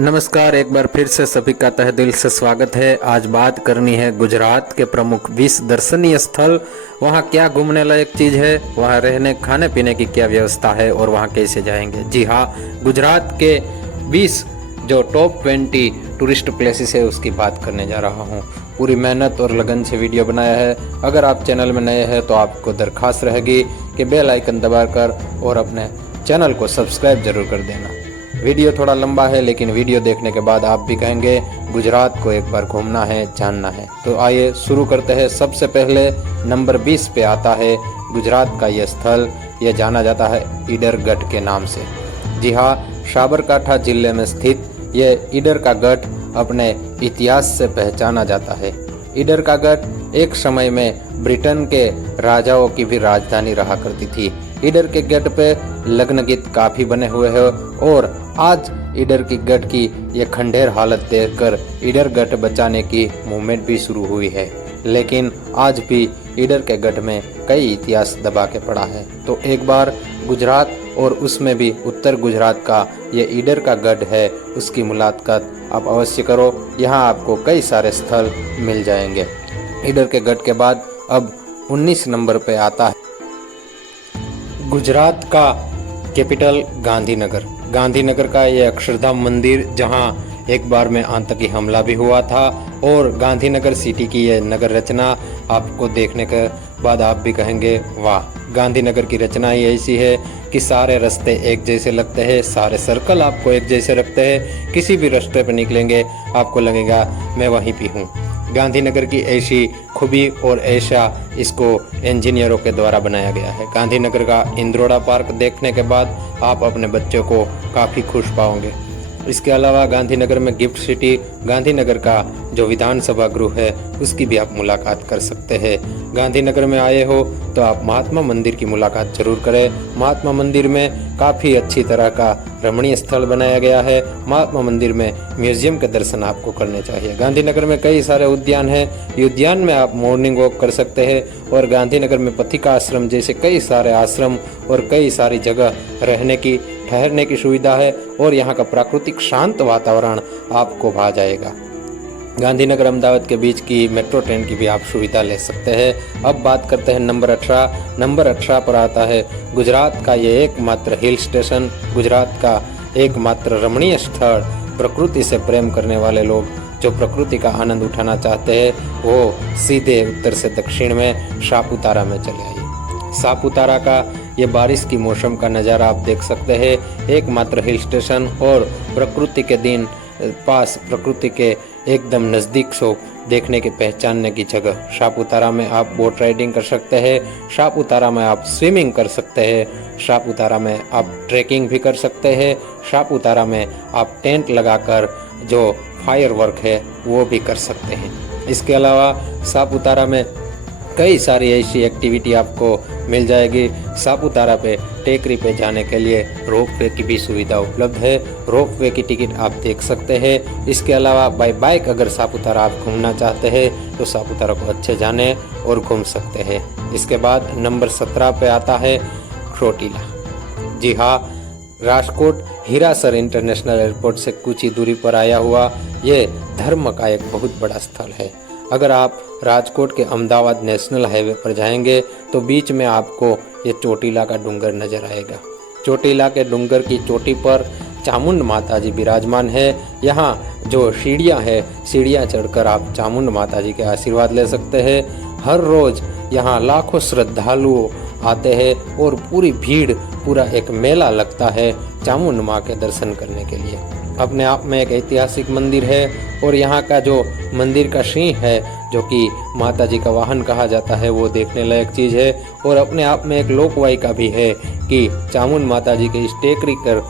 नमस्कार, एक बार फिर से सभी का तहे दिल से स्वागत है। आज बात करनी है गुजरात के प्रमुख 20 दर्शनीय स्थल। वहाँ क्या घूमने लायक चीज़ है, वहाँ रहने खाने पीने की क्या व्यवस्था है और वहाँ कैसे जाएंगे। जी हाँ, गुजरात के 20 जो टॉप 20 टूरिस्ट प्लेसेस है उसकी बात करने जा रहा हूँ। पूरी मेहनत और लगन से वीडियो बनाया है। अगर आप चैनल में नए हैं तो आपको दरख्वास्त रहेगी कि बेल आइकन दबाकर और अपने चैनल को सब्सक्राइब जरूर कर देना। वीडियो थोड़ा लंबा है लेकिन वीडियो देखने के बाद आप भी कहेंगे गुजरात को एक बार घूमना है, जानना है। तो आइए शुरू करते हैं। सबसे पहले नंबर 20 पे आता है गुजरात का यह स्थल। यह जाना जाता है ईडर गढ़ के नाम से। जी हाँ, साबरकांठा जिले में स्थित यह ईडर का गढ़ अपने इतिहास से पहचाना जाता है। ईडर का गढ़ एक समय में ब्रिटेन के राजाओं की भी राजधानी रहा करती थी। ईडर के गढ़ पे लग्न गीत काफी बने हुए हैं और आज ईडर की गढ़ की ये खंडेर हालत देखकर ईडर गढ़ बचाने की मूवमेंट भी शुरू हुई है। लेकिन आज भी ईडर के गढ़ में कई इतिहास दबा के पड़ा है। तो एक बार गुजरात और उसमें भी उत्तर गुजरात का ये ईडर का गढ़ है, उसकी मुलाकात आप अवश्य करो। यहाँ आपको कई सारे स्थल मिल जाएंगे। ईडर के गढ़ के बाद अब 19 नंबर पे आता है गुजरात का कैपिटल गांधीनगर। गांधीनगर का ये अक्षरधाम मंदिर जहां एक बार में आतंकी हमला भी हुआ था और गांधीनगर सिटी की ये नगर रचना आपको देखने के बाद आप भी कहेंगे वाह। गांधीनगर की रचना ही ऐसी है कि सारे रास्ते एक जैसे लगते हैं, सारे सर्कल आपको एक जैसे लगते हैं। किसी भी रास्ते पर निकलेंगे आपको लगेगा मैं वहीं पे हूँ। गांधीनगर की ऐसी खूबी और ऐसा इसको इंजीनियरों के द्वारा बनाया गया है। गांधीनगर का इंद्रोड़ा पार्क देखने के बाद आप अपने बच्चों को काफ़ी खुश पाओगे। इसके अलावा गांधीनगर में गिफ्ट सिटी, गांधीनगर का जो विधानसभा गृह है उसकी भी आप मुलाकात कर सकते हैं। गांधीनगर में आए हो तो आप महात्मा मंदिर की मुलाकात जरूर करें। महात्मा मंदिर में काफ़ी अच्छी तरह का रमणीय स्थल बनाया गया है। महात्मा मंदिर में म्यूजियम के दर्शन आपको करने चाहिए। गांधीनगर में कई सारे उद्यान हैं। उद्यान में आप मॉर्निंग वॉक कर सकते हैं और गांधीनगर में पथिका आश्रम जैसे कई सारे आश्रम और कई सारी जगह रहने की ठहरने की सुविधा है और यहाँ का प्राकृतिक शांत वातावरण आपको भा जाएगा। गांधीनगर अहमदाबाद के बीच की मेट्रो ट्रेन की भी आप सुविधा ले सकते हैं। अब बात करते हैं नंबर 18। नंबर 18 पर आता है गुजरात का ये एकमात्र हिल स्टेशन, गुजरात का एकमात्र रमणीय स्थल। प्रकृति से प्रेम करने वाले लोग जो प्रकृति का आनंद उठाना चाहते हैं वो सीधे उत्तर से दक्षिण में सापुतारा में चले आइए। सापुतारा का ये बारिश की मौसम का नज़ारा आप देख सकते हैं। एकमात्र हिल स्टेशन और प्रकृति के दिन पास, प्रकृति के एकदम नज़दीक सो देखने की पहचानने की जगह। सापुतारा में आप बोट राइडिंग कर सकते हैं, सापुतारा में आप स्विमिंग कर सकते हैं, सापुतारा में आप ट्रैकिंग भी कर सकते हैं, सापुतारा में आप टेंट लगाकर जो फायर वर्क है वो भी कर सकते हैं। इसके अलावा सापुतारा में कई सारी ऐसी एक्टिविटी आपको मिल जाएगी। सापुतारा पे टेकरी पे जाने के लिए रोपवे की भी सुविधा उपलब्ध है। रोपवे की टिकट आप देख सकते हैं। इसके अलावा बाय बाइक अगर सापुतारा आप घूमना चाहते हैं तो सापुतारा को अच्छे जाने और घूम सकते हैं। इसके बाद नंबर 17 पे आता है चोटीला। जी हाँ, राजकोट हीरासर इंटरनेशनल एयरपोर्ट से कुछ ही दूरी पर आया हुआ ये धर्म का एक बहुत बड़ा स्थल है। अगर आप राजकोट के अहमदाबाद नेशनल हाईवे पर जाएंगे तो बीच में आपको ये चोटीला का डूंगर नजर आएगा। चोटीला के डूंगर की चोटी पर चामुंड माता जी विराजमान है। यहाँ जो सीढ़ियाँ है, सीढ़ियाँ चढ़कर आप चामुंड माता जी के आशीर्वाद ले सकते हैं। हर रोज़ यहाँ लाखों श्रद्धालु आते हैं और पूरी भीड़, पूरा एक मेला लगता है चामुंड माँ के दर्शन करने के लिए। अपने आप में एक ऐतिहासिक मंदिर है और यहाँ का जो मंदिर का सिंह है जो कि माता जी का वाहन कहा जाता है वो देखने लायक चीज़ है। और अपने आप में एक लोकवायिका भी है कि चामुंड माता जी के इस टेकरी कर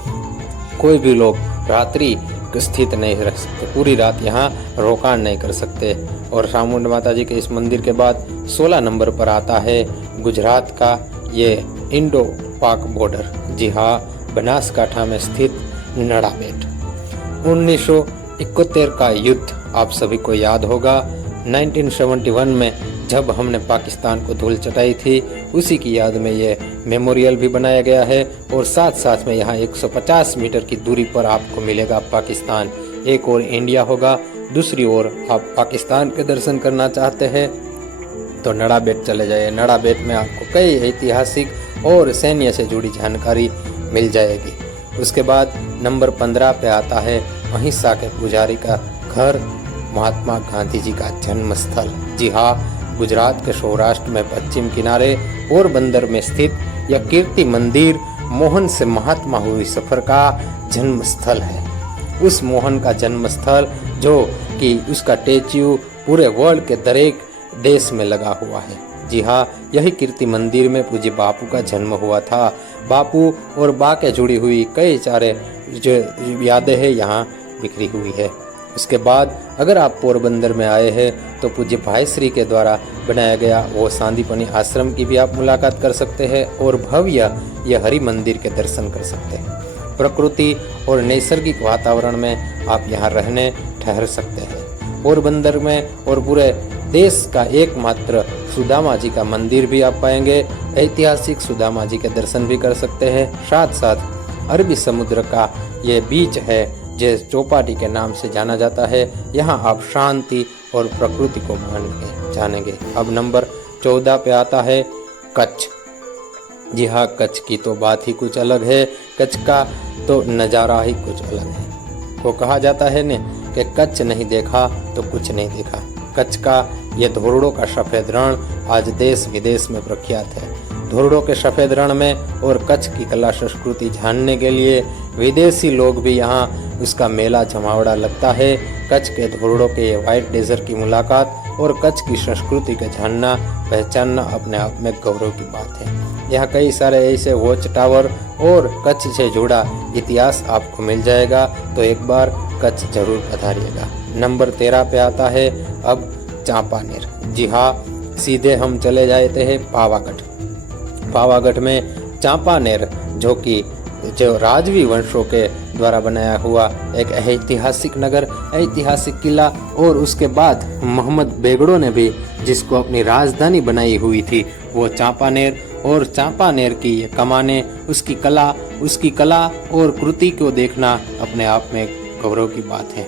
कोई भी लोग रात्रि स्थित नहीं रह सकते, पूरी रात यहाँ रोकाण नहीं कर सकते। और चामुंड माता जी के इस मंदिर के बाद 16 नंबर पर आता है गुजरात का ये इंडो पाक बॉर्डर। जी हाँ, बनासकांठा में स्थित नड़ाबेट। 1971 का युद्ध आप सभी को याद होगा। 1971 में जब हमने पाकिस्तान को धूल चटाई थी, उसी की याद में ये मेमोरियल भी बनाया गया है। और साथ साथ में यहाँ 150 मीटर की दूरी पर आपको मिलेगा पाकिस्तान। एक और इंडिया होगा, दूसरी ओर आप पाकिस्तान के दर्शन करना चाहते हैं तो नड़ा बेट चले जाइए। नड़ा बेट में आपको कई ऐतिहासिक और सैन्य से जुड़ी जानकारी मिल जाएगी। उसके बाद नंबर 15 पे आता है अहिंसा के पुजारी का घर, महात्मा गांधी जी का जन्म स्थल। जी हाँ, गुजरात के सौराष्ट्र में पश्चिम किनारे पोरबंदर में स्थित यह कीर्ति मंदिर मोहन से महात्मा हुई सफर का जन्म स्थल है। उस मोहन का जन्म स्थल जो कि उसका स्टैच्यू पूरे वर्ल्ड के दरेक देश में लगा हुआ है। जी हाँ, यही कीर्ति मंदिर में पूज्य बापू का जन्म हुआ था। बापू और बा के जुड़ी हुई कई सारे जो यादें हैं यहाँ बिखरी हुई है। उसके बाद अगर आप पोरबंदर में आए हैं तो पूज्य भाई श्री के द्वारा बनाया गया वो सांदीपनी आश्रम की भी आप मुलाकात कर सकते हैं और भव्य यह हरि मंदिर के दर्शन कर सकते हैं। प्रकृति और नैसर्गिक वातावरण में आप यहाँ रहने ठहर सकते हैं। पोरबंदर में और पूरे देश का एकमात्र सुदामा जी का मंदिर भी आप पाएंगे। ऐतिहासिक सुदामा जी के दर्शन भी कर सकते हैं। साथ साथ अरबी समुद्र का ये बीच है जो चौपाटी के नाम से जाना जाता है। यहाँ आप शांति और प्रकृति को जानेंगे। अब नंबर 14 पे आता है कच्छ। जी हाँ, कच्छ की तो बात ही कुछ अलग है। कच्छ का तो नज़ारा ही कुछ अलग है। वो कहा जाता है न कि कच्छ नहीं देखा तो कुछ नहीं देखा। कच्छ का ये धोरडों का सफ़ेद रण आज देश विदेश में प्रख्यात है। धोरडों के सफ़ेद रण में और कच्छ की कला संस्कृति जानने के लिए विदेशी लोग भी यहाँ उसका मेला जमावड़ा लगता है। कच्छ के धोरडों के वाइट डेजर्ट की मुलाकात और कच्छ की संस्कृति का जानना पहचानना अपने आप में गौरव की बात है। यहाँ कई सारे ऐसे वॉच टावर और कच्छ से जुड़ा इतिहास आपको मिल जाएगा, तो एक बार कच्छ जरूर पधारिएगा। नंबर 13 पे आता है अब चांपानेर। जी हाँ, सीधे हम चले जाते हैं पावागढ़। पावागढ़ में चांपानेर जो राजवी वंशों के द्वारा बनाया हुआ एक ऐतिहासिक नगर, ऐतिहासिक किला, और उसके बाद मोहम्मद बेगड़ों ने भी जिसको अपनी राजधानी बनाई हुई थी वो चांपानेर। और चांपानेर की ये कमाने, उसकी कला और कृति को देखना अपने आप में गौरव की बात है।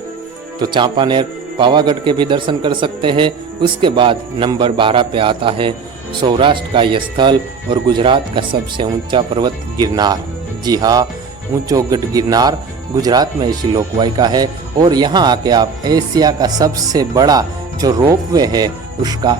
तो चांपानेर पावागढ़ के भी दर्शन कर सकते हैं। उसके बाद नंबर 12 पे आता है सौराष्ट्र का यह स्थल और गुजरात का सबसे ऊंचा पर्वत गिरनार। जी हाँ, ऊंचोगढ़ गिरनार गुजरात में ऐसी लोकवायिका है और यहाँ आके आप एशिया का सबसे बड़ा जो रोपवे है उसका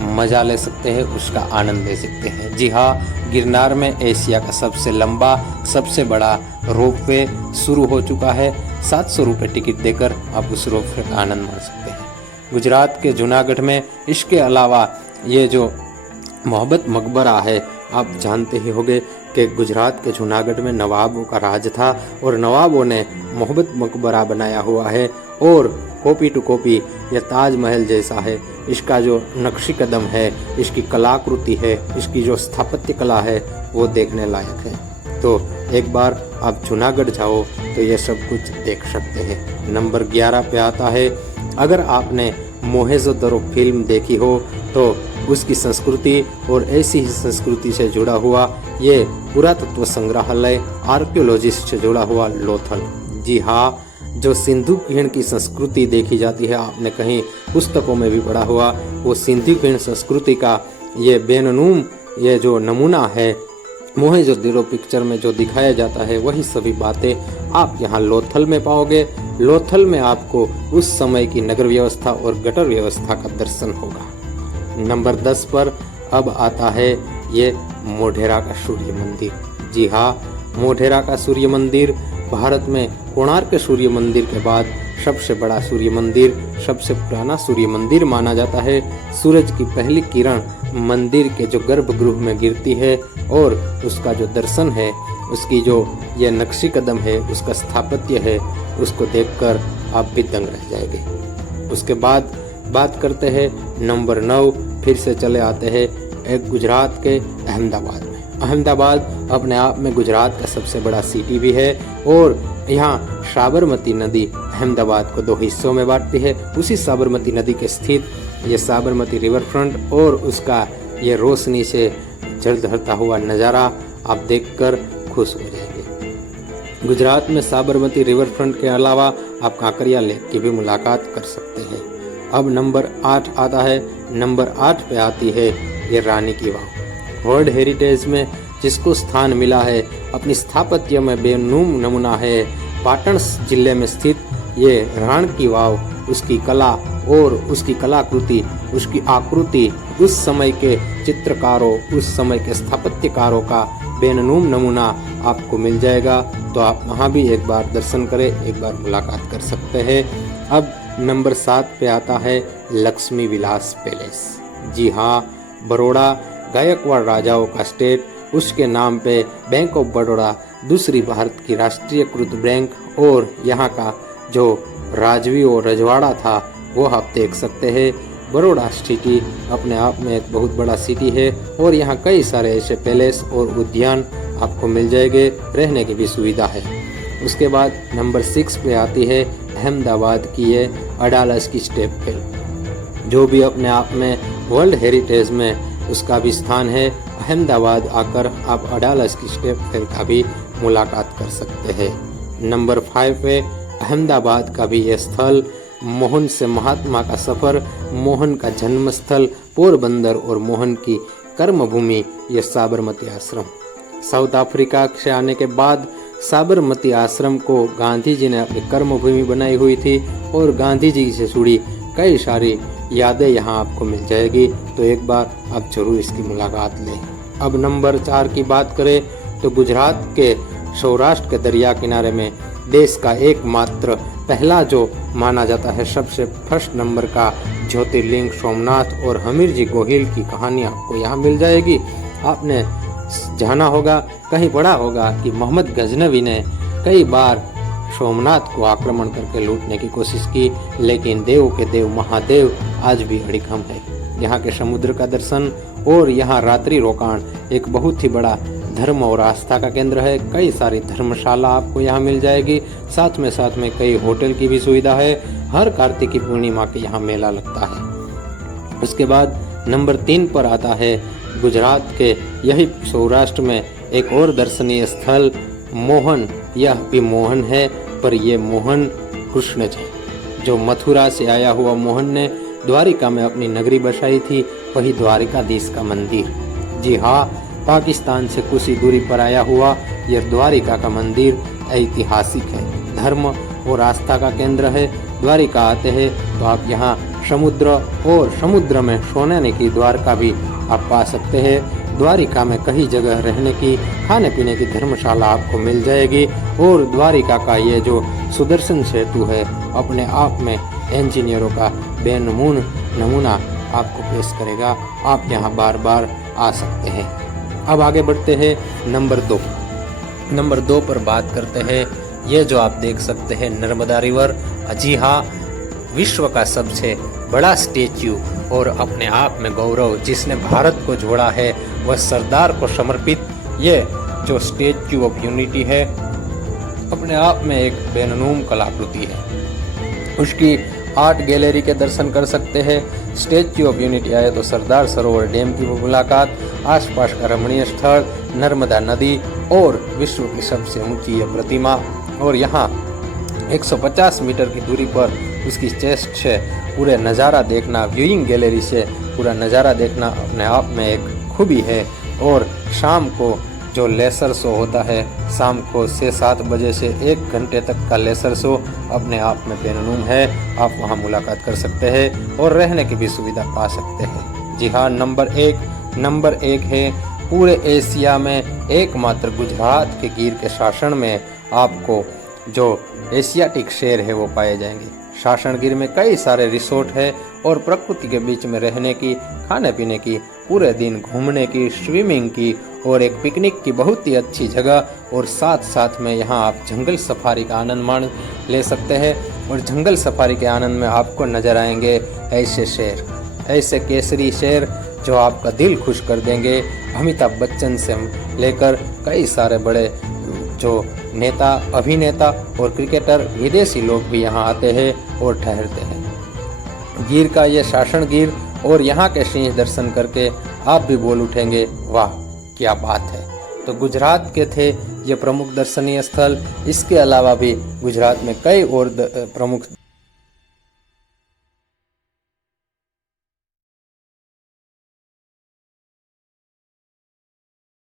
मजा ले सकते हैं, उसका आनंद ले सकते हैं। जी हाँ, गिरनार में एशिया का सबसे लंबा सबसे बड़ा रोपवे शुरू हो चुका है। 700 रुपये टिकट देकर आप उस रोपवे का आनंद माण सकते हैं। गुजरात के जूनागढ़ में इसके अलावा ये जो मोहब्बत मकबरा है, आप जानते ही होंगे कि गुजरात के जूनागढ़ में नवाबों का राज था और नवाबों ने मोहब्बत मकबरा बनाया हुआ है और कॉपी टू कॉपी यह ताजमहल जैसा है। इसका जो नक्शी कदम है, इसकी कलाकृति है, इसकी जो स्थापत्य कला है वो देखने लायक है। तो एक बार आप जूनागढ़ जाओ तो ये सब कुछ देख सकते हैं। नंबर 11 पे आता है, अगर आपने मोहेंजोदड़ो फिल्म देखी हो तो उसकी संस्कृति और ऐसी ही संस्कृति से जुड़ा हुआ ये पुरातत्व संग्रहालय आर्कियोलॉजिस्ट से जुड़ा हुआ लोथल। जी हाँ, जो सिंधु खीण की संस्कृति देखी जाती है, आपने कहीं पुस्तकों में भी पढ़ा हुआ, वो सिंधु खीण संस्कृति का ये बेनूम ये जो नमूना है मोहेंजोदड़ो पिक्चर में जो दिखाया जाता है, वही सभी बातें आप यहाँ लोथल में पाओगे। लोथल में आपको उस समय की नगर व्यवस्था और गटर व्यवस्था का दर्शन होगा। नंबर 10 पर अब आता है ये मोढेरा का सूर्य मंदिर। जी हाँ, मोढेरा का सूर्य मंदिर भारत में कोणार्क सूर्य मंदिर के बाद सबसे बड़ा सूर्य मंदिर, सबसे पुराना सूर्य मंदिर माना जाता है। सूरज की पहली किरण मंदिर के जो गर्भगृह में गिरती है और उसका जो दर्शन है, उसकी जो ये नक्शी कदम है, उसका स्थापत्य है, उसको देखकर आप भी दंग रह जाएंगे। उसके बाद बात करते हैं नंबर 9, फिर से चले आते हैं एक गुजरात के अहमदाबाद में। अहमदाबाद अपने आप में गुजरात का सबसे बड़ा सिटी भी है और यहाँ साबरमती नदी अहमदाबाद को 2 हिस्सों में बांटती है। उसी साबरमती नदी के स्थित ये साबरमती रिवर फ्रंट और उसका ये रोशनी से झलझलता हुआ नज़ारा आप देखकर खुश हो जाएंगे। गुजरात में साबरमती रिवर फ्रंट के अलावा आप कांकरिया लेक की भी मुलाकात कर सकते हैं। अब नंबर 8 आता है। नंबर 8 पे आती है ये रानी की वाव। वर्ल्ड हेरिटेज में जिसको स्थान मिला है, अपनी स्थापत्य में बेनूम नमूना है। पाटन जिले में स्थित ये राण की वाव, उसकी कला और उसकी कलाकृति, उसकी आकृति उस समय के चित्रकारों, उस समय के स्थापत्यकारों का बेनूम नमूना आपको मिल जाएगा। तो आप वहाँ भी एक बार दर्शन करें, एक बार मुलाकात कर सकते हैं। अब नंबर 7 पे आता है लक्ष्मी विलास पैलेस। जी हाँ, बड़ौदा गायकवाड़ राजाओं का स्टेट, उसके नाम पे बैंक ऑफ बड़ौदा दूसरी भारत की राष्ट्रीयकृत बैंक, और यहाँ का जो राजवी और रजवाड़ा था वो आप देख सकते हैं। बड़ौदा सिटी अपने आप में एक बहुत बड़ा सिटी है और यहाँ कई सारे ऐसे पैलेस और उद्यान आपको मिल जाएंगे, रहने की भी सुविधा है। उसके बाद नंबर 6 पे आती है अहमदाबाद की ये अडालज की स्टेप वेल, जो भी अपने आप में वर्ल्ड हेरिटेज में उसका भी स्थान है। अहमदाबाद आकर आप अडालज की स्टेप वेल का भी मुलाकात कर सकते हैं। नंबर 5 पे अहमदाबाद का भी ये स्थल, मोहन से महात्मा का सफर, मोहन का जन्म स्थल पोरबंदर और मोहन की कर्मभूमि ये साबरमती आश्रम। साउथ अफ्रीका से आने के बाद साबरमती आश्रम को गांधी जी ने अपनी कर्मभूमि बनाई हुई थी और गांधी जी से जुड़ी कई सारी यादें यहाँ आपको मिल जाएगी। तो एक बार आप जरूर इसकी मुलाकात लें। अब नंबर 4 की बात करें तो गुजरात के सौराष्ट्र के दरिया किनारे में देश का एकमात्र पहला जो माना जाता है सबसे फर्स्ट नंबर का ज्योतिर्लिंग सोमनाथ और हमीर जी गोहिल की कहानी आपको यहाँ मिल जाएगी। आपने जाना होगा, कहीं पढ़ा होगा कि मोहम्मद गजनवी ने कई बार सोमनाथ को आक्रमण करके लूटने की कोशिश की, लेकिन देव के देव महादेव आज भी अड़िखम है। यहाँ के समुद्र का दर्शन और यहाँ रात्रि रोकाण एक बहुत ही बड़ा धर्म और आस्था का केंद्र है। कई सारी धर्मशाला आपको यहाँ मिल जाएगी, साथ में कई होटल की भी सुविधा है। हर कार्तिकी पूर्णिमा के यहाँ मेला लगता है। उसके बाद नंबर 3 पर आता है गुजरात के यही सौराष्ट्र में एक और दर्शनीय स्थल मोहन। यह भी मोहन है, पर यह मोहन कृष्ण जी, जो मथुरा से आया हुआ मोहन ने द्वारिका में अपनी नगरी बसाई थी, वही द्वारिकाधीश का मंदिर। जी हाँ, पाकिस्तान से कुछ ही दूरी पर आया हुआ यह द्वारिका का मंदिर ऐतिहासिक है, धर्म और आस्था का केंद्र है। द्वारिका आते हैं तो आप यहाँ समुद्र और समुद्र में सोने की द्वारका भी आप पा सकते हैं। द्वारिका में कई जगह रहने की, खाने पीने की धर्मशाला आपको मिल जाएगी और द्वारिका का ये जो सुदर्शन सेतु है अपने आप में इंजीनियरों का बेनमून नमूना आपको पेश करेगा। आप यहाँ बार बार आ सकते हैं। अब आगे बढ़ते हैं नंबर 2। नंबर 2 पर बात करते हैं, ये जो आप देख सकते हैं नर्मदा रिवर। जी हाँ, विश्व का सबसे बड़ा स्टेच्यू और अपने आप में गौरव जिसने भारत को जोड़ा है, वह सरदार को समर्पित ये जो स्टेच्यू ऑफ यूनिटी है अपने आप में एक बेनूम कलाकृति है। उसकी आर्ट गैलरी के दर्शन कर सकते हैं। स्टेच्यू ऑफ यूनिटी आए तो सरदार सरोवर डैम की मुलाकात, आसपास का रमणीय स्थल, नर्मदा नदी और विश्व की सबसे ऊंची यह प्रतिमा, और यहाँ 150 मीटर की दूरी पर उसकी चेस्ट से पूरे नज़ारा देखना, व्यूइंग गैलरी से पूरा नज़ारा देखना अपने आप में एक खूबी है। और शाम को जो लेसर शो होता है, शाम को 6-7 बजे से 1 घंटे तक का लेसर शो अपने आप में बेनूम है। आप वहां मुलाकात कर सकते हैं और रहने की भी सुविधा पा सकते हैं। जी हाँ, नंबर 1 है पूरे एशिया में एकमात्र गुजरात के गिर के शासन में आपको जो एशियाटिक शेर है वो पाए जाएंगे। शासन गिर में कई सारे रिसोर्ट है और प्रकृति के बीच में रहने की, खाने पीने की, पूरे दिन घूमने की, स्विमिंग की और एक पिकनिक की बहुत ही अच्छी जगह, और साथ में यहाँ आप जंगल सफारी का आनंद मान ले सकते हैं। और जंगल सफारी के आनंद में आपको नजर आएंगे ऐसे शेर, ऐसे केसरी शेर जो आपका दिल खुश कर देंगे। अमिताभ बच्चन से लेकर कई सारे बड़े जो नेता, अभिनेता और क्रिकेटर, विदेशी लोग भी यहाँ आते हैं और ठहरते हैं। गिर का ये शासन गिर और यहाँ के शीश दर्शन करके आप भी बोल उठेंगे, वाह क्या बात है। तो गुजरात के थे ये प्रमुख दर्शनीय स्थल। इसके अलावा भी गुजरात में कई और प्रमुख